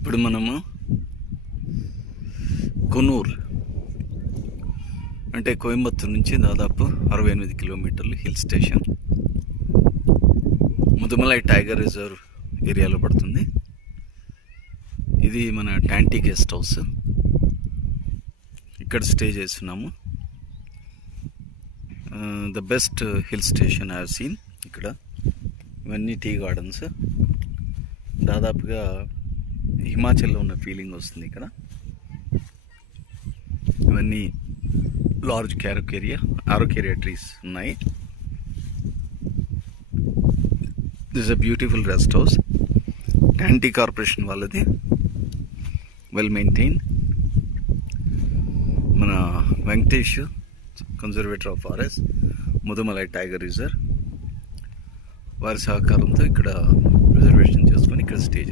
ఇప్పుడు మనము కొనూర్ అంటే కోయంబత్తూరు నుంచి దాదాపు 68 కిలోమీటర్లు hill station Mudumalai tiger reserve ఏరియాలో పడుతుంది. ఇది మన ట్యాంటీ గెస్ట్ హౌస్. ఇక్కడ స్టే చేస్తున్నాము. The best hill station I have seen. ఇక్కడ ఇవన్నీ టీ గార్డెన్స్. దాదాపుగా హిమాచల్లో ఉన్న ఫీలింగ్ వస్తుంది ఇక్కడ. ఇవన్నీ లార్జ్ ఆరోకేరియా ట్రీస్ ఉన్నాయి. This a beautiful rest house. Tantea corporation వాళ్ళది, వెల్ మెయింటైన్. మన Venkatesh, conservator of forest, Mudumalai tiger reserve వారి సహకారంతో ఇక్కడ రిజర్వేషన్ చేసుకొని ఇక్కడ స్టే చేస్తాం.